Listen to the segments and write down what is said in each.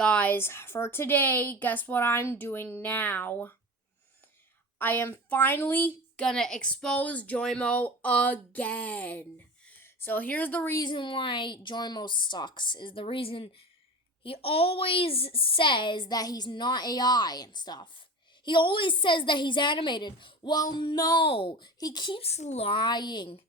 guys, for today, guess what I'm doing now? I am finally gonna expose Joimo again. So here's the reason why Joimo sucks, is the reason he always says that he's not AI and stuff. He always says that he's animated. Well, no, he keeps lying.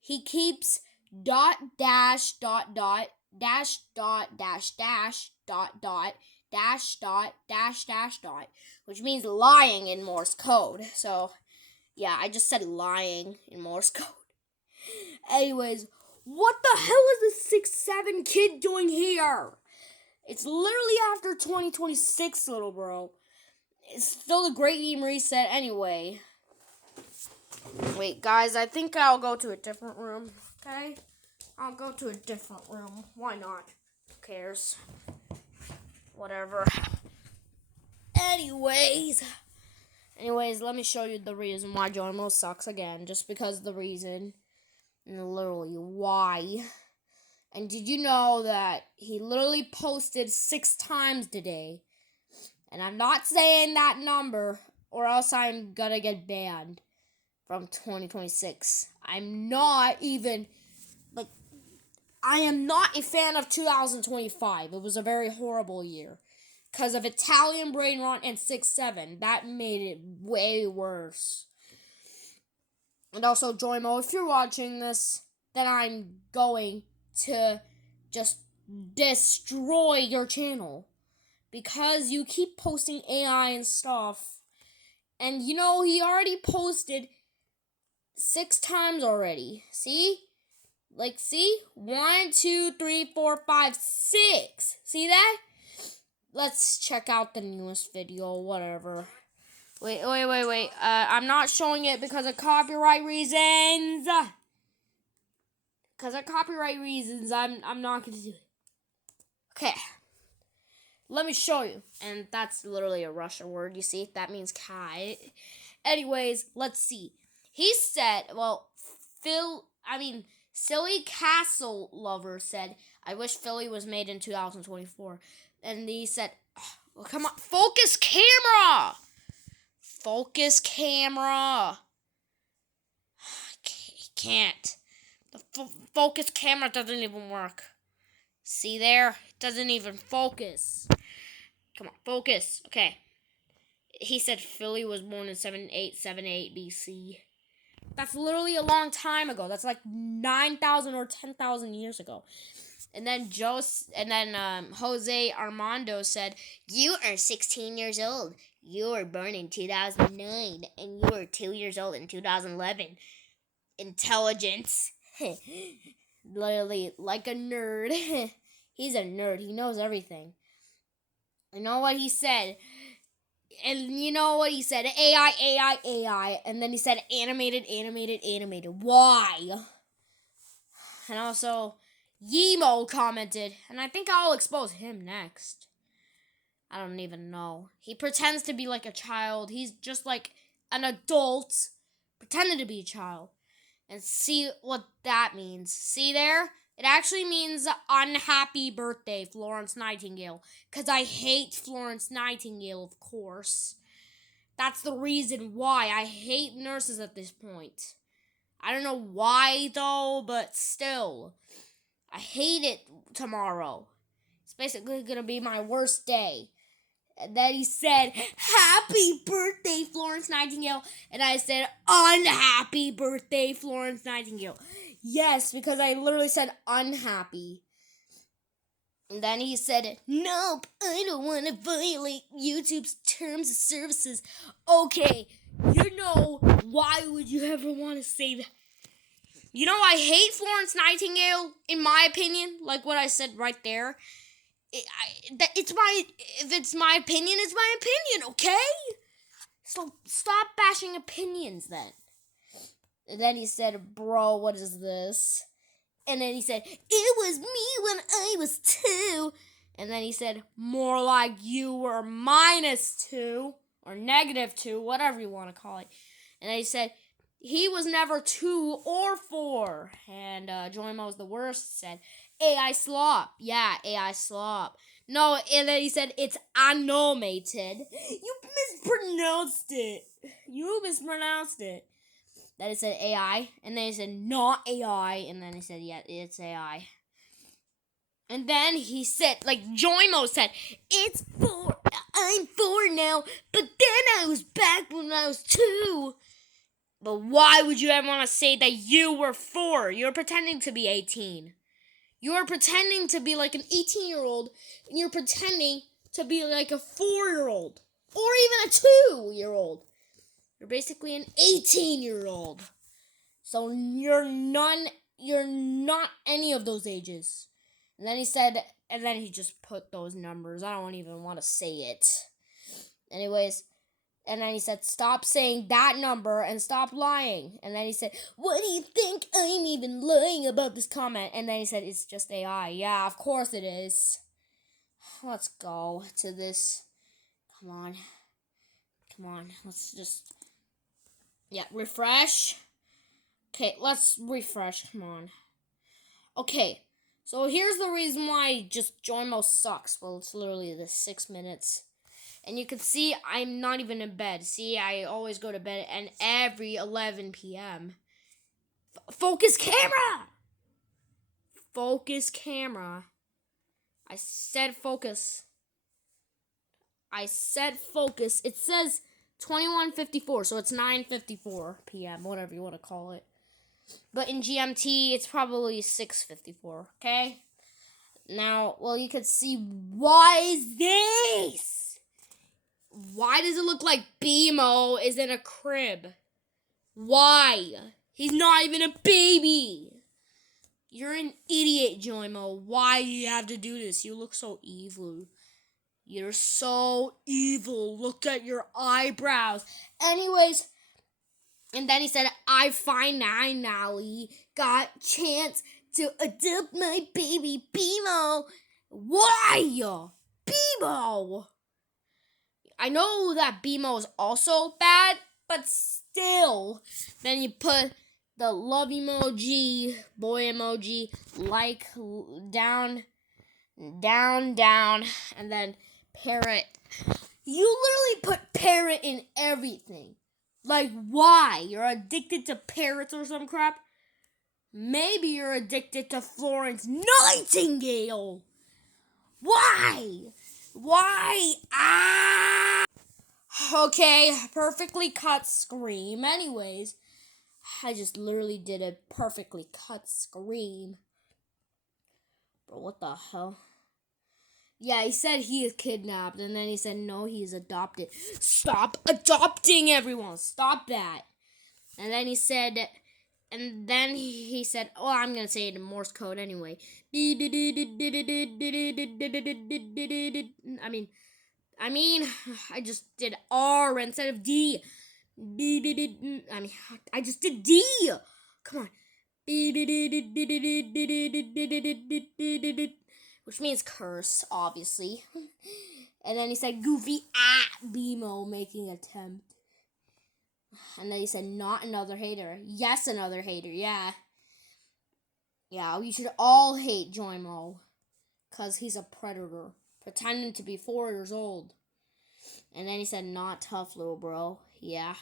He keeps dot dash dot dot dash dot dash dash dot dot dash dot dash dash dot, which means lying in Morse code. So yeah, I just said lying in Morse code. Anyways, what the hell is this 6'7" kid doing here? It's literally after 2026, little bro. It's still a great game reset anyway. Wait, guys, I think I'll go to a different room, okay? I'll go to a different room. Why not? Who cares? Whatever. Anyways, let me show you the reason why Joimo sucks again. Just because the reason. And literally, why. And did you know that he literally posted 6 times today? And I'm not saying that number, or else I'm gonna get banned from 2026. I am not a fan of 2025. It was a very horrible year. Because of Italian Brain Rot and 6'7". That made it way worse. And also, Joimo, if you're watching this, then I'm going to just destroy your channel. Because you keep posting AI and stuff. And you know, he already posted 6 times already. See? See? 1, 2, 3, 4, 5, 6. See that? Let's check out the newest video, whatever. Wait. I'm not showing it because of copyright reasons. I'm not going to do it. Okay. Let me show you. And that's literally a Russian word, you see? That means cat. Anyways, let's see. He said, Silly Castle Lover said, I wish Philly was made in 2024. And he said, oh, come on, focus camera! Focus camera! I can't. The focus camera doesn't even work. See there? It doesn't even focus. Come on, focus. Okay. He said Philly was born in 7878 BC. That's literally a long time ago. That's like 9,000 or 10,000 years ago. And then Jose Armando said, you are 16 years old. You were born in 2009, and you were 2 years old in 2011. Intelligence. Literally, like a nerd. He's a nerd. He knows everything. You know what he said? And you know what he said? AI. And then he said animated. Why? And also, Joimo commented. And I think I'll expose him next. I don't even know. He pretends to be like a child. He's just like an adult pretending to be a child. And see what that means. See there? It actually means unhappy birthday, Florence Nightingale. Because I hate Florence Nightingale, of course. That's the reason why. I hate nurses at this point. I don't know why, though, but still. I hate it tomorrow. It's basically going to be my worst day. And then he said, happy birthday, Florence Nightingale. And I said, unhappy birthday, Florence Nightingale. Yes, because I literally said unhappy. And then he said, nope, I don't want to violate YouTube's terms of services. Okay, you know, why would you ever want to say that? You know, I hate Florence Nightingale, in my opinion, like what I said right there. If it's my opinion, it's my opinion, okay? So stop bashing opinions then. And then he said, bro, what is this? And then he said, it was me when I was 2. And then he said, more like you were -2 or -2, whatever you want to call it. And then he said, he was never 2 or 4. And Joimo was the worst, said, AI slop. Yeah, AI slop. No, and then he said it's animated. You mispronounced it. Then he said AI, and then he said not AI, and then he said yeah, it's AI. And then he said, like Joimo said, it's 4. I'm 4 now, but then I was back when I was 2. But why would you ever want to say that you were 4? You're pretending to be 18. You're pretending to be like an 18-year-old, and you're pretending to be like a 4-year-old, or even a 2-year-old. You're basically an 18-year-old. So you're not any of those ages. And then he said, and then he just put those numbers. I don't even want to say it. Anyways, and then he said, stop saying that number and stop lying. And then he said, what do you think I'm even lying about this comment? And then he said, it's just AI. Yeah, of course it is. Let's go to this. Come on. Let's just, refresh. Okay, let's refresh. Come on. Okay, so here's the reason why just Joimo sucks. Well, it's literally the 6 minutes. And you can see I'm not even in bed. See, I always go to bed and every 11 p.m. Focus camera! Focus camera. I said focus. It says 21:54, so it's 9:54 p.m., whatever you want to call it. But in GMT, it's probably 6:54, okay? Now, well, you could see, why is this? Why does it look like BMO is in a crib? Why? He's not even a baby. You're an idiot, Joimo. Why do you have to do this? You look so evil. You're so evil. Look at your eyebrows. Anyways, and then he said, I finally got chance to adopt my baby BMO. Why? BMO. I know that BMO is also bad, but still. Then you put the love emoji, boy emoji, like, down, and then parrot. You literally put parrot in everything. Like, why? You're addicted to parrots or some crap? Maybe you're addicted to Florence Nightingale. Why? Okay, perfectly cut scream. Anyways, I just literally did a perfectly cut scream. Bro, what the hell? Yeah, he said he is kidnapped, and then he said no, he's adopted. Stop adopting everyone. Stop that. And then he said, oh, I'm going to say it in Morse code anyway. I mean, I just did R instead of D. I just did D. Come on. Which means curse, obviously. And then he said, Goofy at BMO making attempt. And then he said, not another hater. Yes, another hater, yeah. Yeah, we should all hate Joimo. Because he's a predator. Pretending to be 4 years old. And then he said, not tough, little bro. Yeah.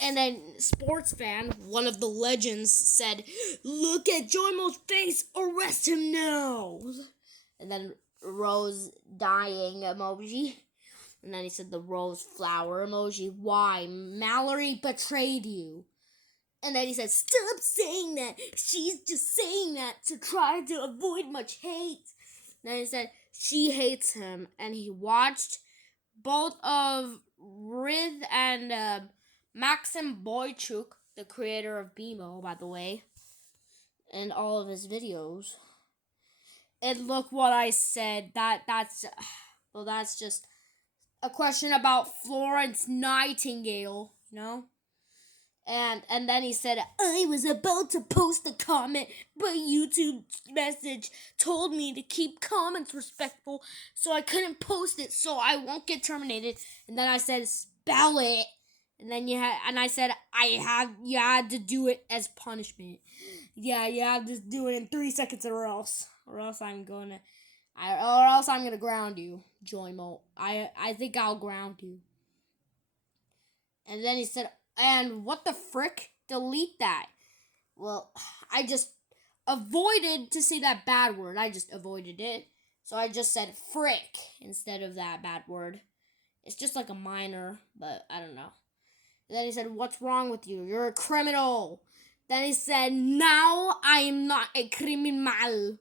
And then Sports Fan, one of the legends, said, look at Joimo's face. Arrest him now. And then Rose dying emoji. And then he said the rose flower emoji. Why? Mallory betrayed you. And then he said, stop saying that. She's just saying that to try to avoid much hate. And then he said, she hates him. And he watched both of Riz and Maxim Boychuk, the creator of BMO, by the way, and all of his videos. And look what I said. That's just a question about Florence Nightingale, you know? And then he said, I was about to post a comment, but YouTube's message told me to keep comments respectful, so I couldn't post it, so I won't get terminated. And then I said, spell it. And then I said, you had to do it as punishment. Yeah, you have to do it in 3 seconds or else I'm gonna Or else I'm gonna ground you, Joimo. I think I'll ground you. And then he said, and what the frick? Delete that. Well, I just avoided to say that bad word. I just avoided it. So I just said frick instead of that bad word. It's just like a minor, but I don't know. And then he said, what's wrong with you? You're a criminal. Then he said, no, I am not a criminal.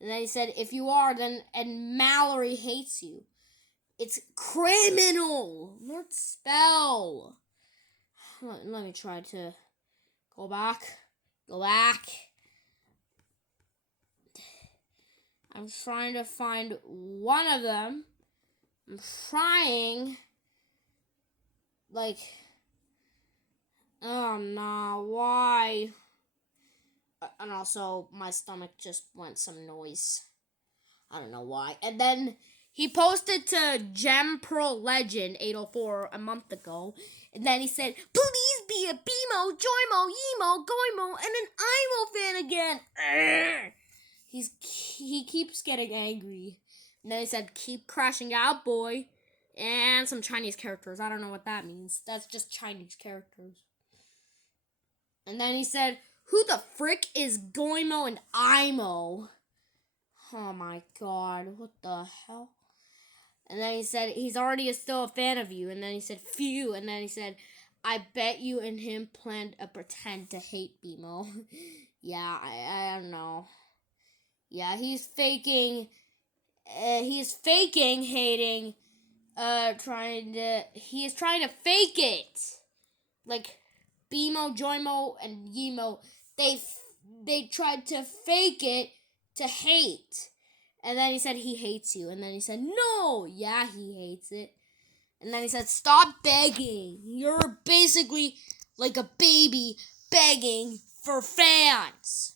And then he said, if you are, then and Mallory hates you. It's criminal, not spell. Let me try to go back. Go back. I'm trying to find one of them. I'm trying. Like, oh no, why? And also, my stomach just went some noise. I don't know why. And then he posted to Gem Pro Legend 804 a month ago. And then he said, please be a BMO, Joimo, Emo, Goimo, and an IMO fan again. Urgh. He keeps getting angry. And then he said, keep crashing out, boy. And some Chinese characters. I don't know what that means. That's just Chinese characters. And then he said, who the frick is Goimo and Imo? Oh my god, what the hell? And then he said, he's already still a fan of you. And then he said, phew. And then he said, I bet you and him planned a pretend to hate BMO. Yeah, I don't know. Yeah, he's faking hating, he is trying to fake it. Like, BMO, Joimo, and Yemo, they tried to fake it to hate. And then he said he hates you. And then he said, no, yeah, he hates it. And then he said, stop begging. You're basically like a baby begging for fans.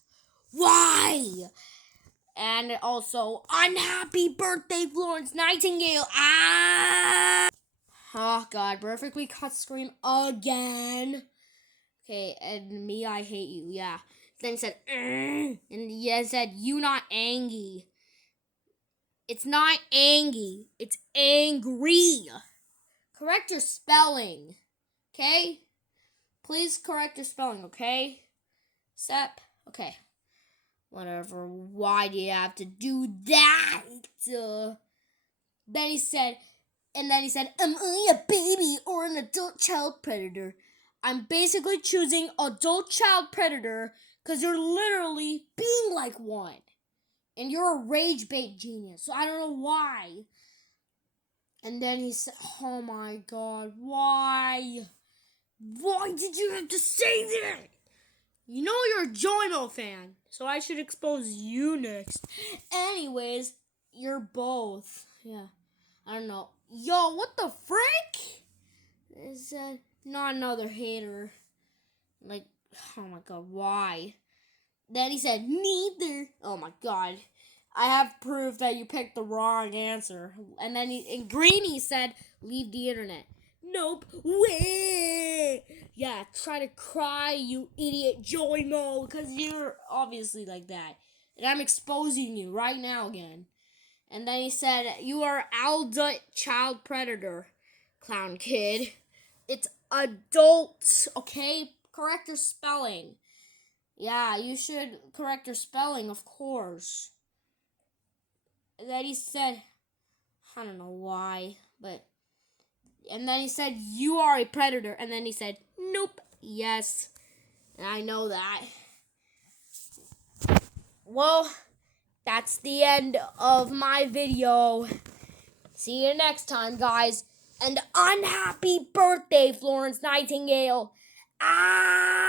Why? And also, unhappy birthday, Florence Nightingale. Ah! Oh, God. Perfectly cut scream again. Okay, and me, I hate you. Yeah. Then he said, and he said, you not angry. It's not angry. It's angry. Correct your spelling. Okay? Please correct your spelling, okay? Sep? Okay. Whatever. Why do you have to do that? Then he said, am I a baby or an adult child predator? I'm basically choosing adult child predator because you're literally being like one. And you're a rage bait genius, so I don't know why. And then he said, oh my god, why? Why did you have to say that? You know you're a Joimo fan, so I should expose you next. Anyways, you're both. Yeah, I don't know. Yo, what the frick? Is not another hater. Like, oh my god, why? Then he said, neither. Oh my god. I have proof that you picked the wrong answer. And then Greeny said, leave the internet. Nope. Way. Yeah, try to cry, you idiot Joimo, because you're obviously like that. And I'm exposing you right now again. And then he said, you are adult child predator, clown kid. It's adult, okay? Correct your spelling. Yeah, you should correct your spelling, of course. And then he said, I don't know why, but... And then he said, you are a predator. And then he said, nope, yes. And I know that. Well, that's the end of my video. See you next time, guys. And unhappy birthday, Florence Nightingale. Ah!